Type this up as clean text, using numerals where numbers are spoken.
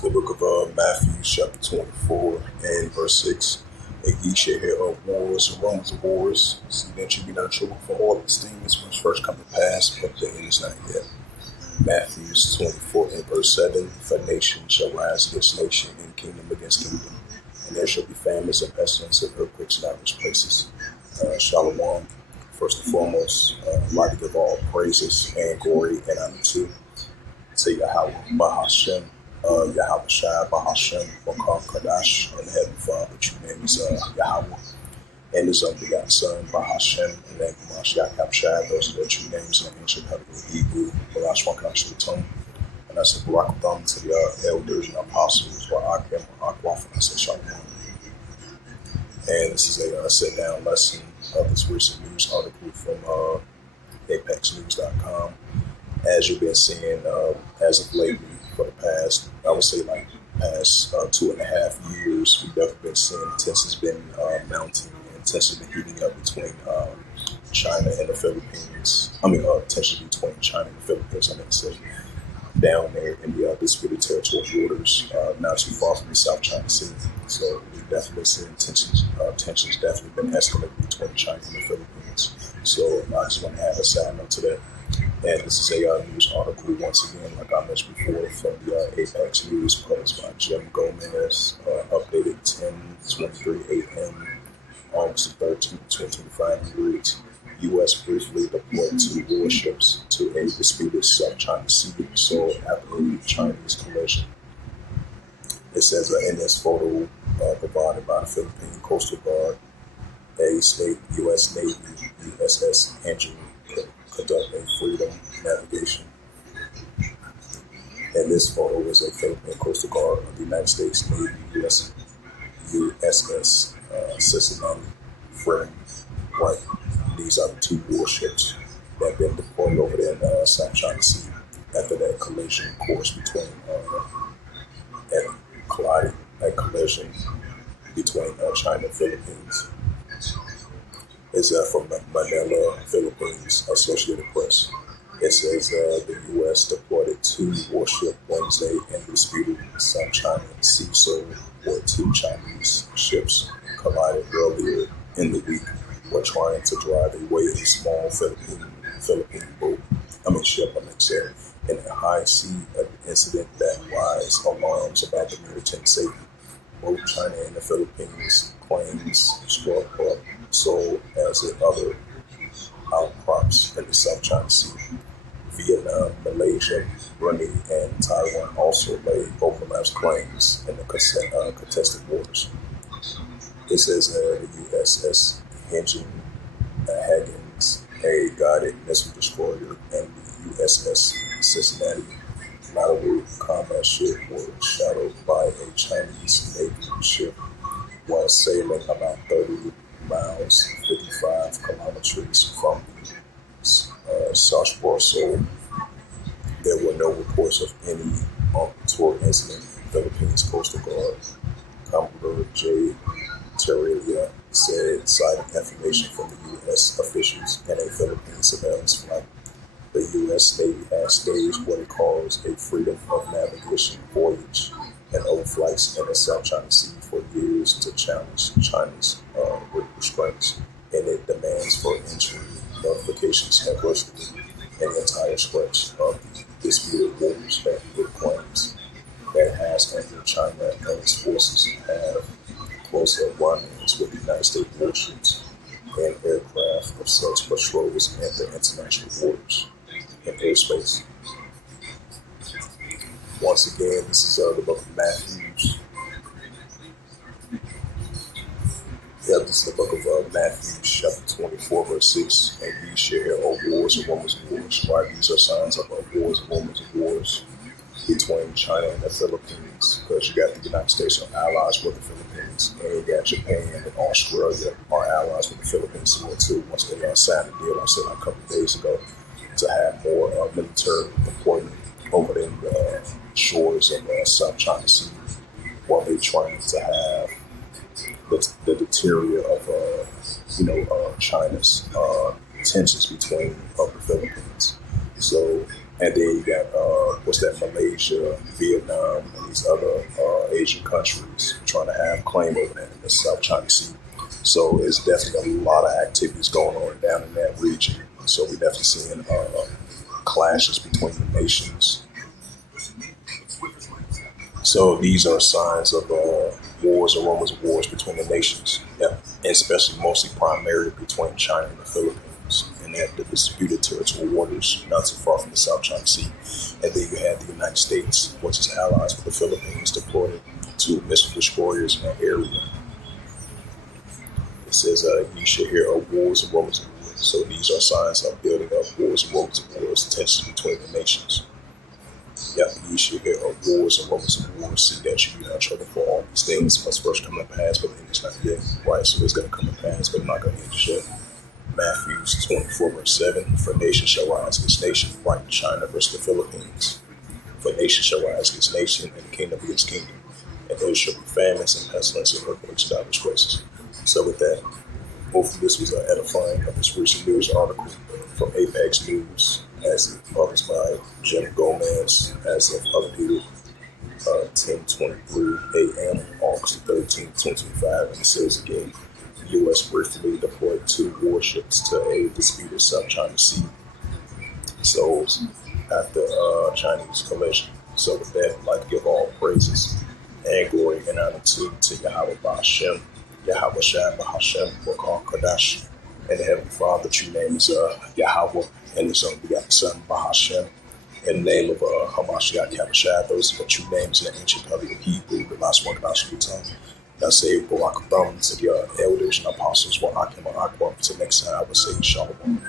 The book of Matthew, chapter 24, and verse 6. And ye shall hear of wars and rumors of wars. See that you be not trouble for all these things which first come to pass, but the end is not yet. Matthew 24 and verse 7. For nation shall rise against nation, and kingdom against kingdom. And there shall be famines and pestilence and earthquakes in various places. Shalom. First and foremost, mighty give all praises and glory and honor to Yahweh, Bahashem, Yahweh Shai, Bahashem, Bakar Kadash, and the Heavenly Father, true name is Yahweh, and his unbegotten Son, Bahashem, and then Mashiach Shai, those are the true names in ancient Hebrew, Barash Wakash Tongue. And I said, Barakatham to the elders and apostles, or Akim, or Akwaf, and I said, Shalom. And this is a sit-down lesson of this recent news article from apexnews.com. As you've been seeing as of lately for the past, I would say like past 2.5 years, we've definitely been seeing tensions been mounting and tensions been heating up between China and the Philippines. Tensions between China and the Philippines, I meant to say, down there in the disputed territorial waters, not too far from the South China Sea. So we've definitely seen tensions definitely been escalating between China and the Philippines. So I just want to add a side note to that. And this is a news article, once again, like I mentioned before, from the Apex News post by Jim Gomez, updated 10:23 a.m. August 13, 2025, reads, U.S. briefly deployed 2 warships to a disputed South China Sea, so after a Chinese collision. It says in this photo provided by the Philippine Coastal Guard, a state U.S. Navy USS engine conduct a freedom navigation. And this photo is a Philippine Coastal Guard of the United States Navy USS Cincinnati friend. Right. These are the 2 warships that have been deployed over there in South China Sea after that collision course between a collision between China and Philippines. Is from Manila, Philippines, Associated Press. It says the U.S. deployed 2 warship Wednesday in disputed South China Sea, so where 2 Chinese ships collided earlier in the week while trying to drive away a small Philippine ship, in a high sea, an incident that raised alarms about the maritime safety. Both China and the Philippines claims struck up, so as in other outcrops in the South China Sea. Vietnam, Malaysia, Brunei, and Taiwan also laid overlapped claims in the contested waters. It says the USS Higgins, a guided missile destroyer, and the USS Cincinnati lateral combat ship were shadowed by a Chinese Navy ship while sailing about 30 miles, 55 kilometers from the Sashpur Shoal. There were no reports of any untoward incident. Philippines Coastal Guard Commodore J. Terrelia said, citing information from the U.S. officials and a Philippine surveillance flight. The U.S. Navy has staged what it calls a freedom of navigation voyage and overflights in the South China Sea for years to challenge China's restraints, and it demands for entry notifications have listed an entire stretch of the disputed waters that it claims that has entered China, and its forces have close run-ins with the United States warships and aircraft of such patrols in the international waters and airspace. Once again, this is the book of Matthew. This is the book of Matthew, chapter 24, verse 6. And ye shall hear of wars and rumors of wars. Right? These are signs of wars and rumors of wars between China and the Philippines. Because you got the United States are allies with the Philippines, and you got Japan and Australia are allies with the Philippines as well too. Once they signed a deal, I said like a couple of days ago, to have more military deployment over the shores of South China Sea, while they're trying to have the deteriorate of China's tensions between the Philippines. So And then you got what's that, Malaysia, Vietnam, and these other Asian countries trying to have claim over that in the South China Sea. So it's definitely a lot of activities going on down in that region. So we're definitely seeing clashes between the nations. So these are signs of wars or rumors of wars between the nations. Yeah, and especially mostly primarily between China and the Philippines, and that the disputed territorial waters not too far from the South China Sea. And then you had the United States, which is allies with the Philippines, deployed two missile destroyers in that area. It says you should hear of wars and rumors of wars. So these are signs of building up wars and rumors of wars, tensions between the nations. Yep, you should hear of wars and rumors of wars. See that you be not trouble for all these things must first come to pass, but then it's not yet. Right, so it's going to come to pass, but not going to hit yet. Matthew 24, verse 7. For nation shall rise against nation, right? China versus the Philippines. For nation shall rise against nation, and the kingdom against kingdom. And those shall be famines and pestilence and earthquakes and diverse crises. So with that, hopefully this was edifying of this recent news article from Apex News, as published by Jim Gomez, as of updated 10:23 a.m. August 13, 2025. And it says again, the U.S. briefly deployed two warships to a disputed South China Sea. So after Chinese collision. So with that, I'd like to give all praises and glory and honor to Yahweh Ba'Shem, Yahweh Shai Ba'Hashem, Wakar Kadash, and the Heavenly Father. True name is Yahweh, and His only begotten Son Ba'Hashem. In the name of Hamashiach Yahushua, those are the true names in the ancient Pali of Hebrew, the last one Kadash Lutan. I say Barak Thumb to the elders and apostles, Wa'akim Wa'akwam. Until next time, I will say Shalom.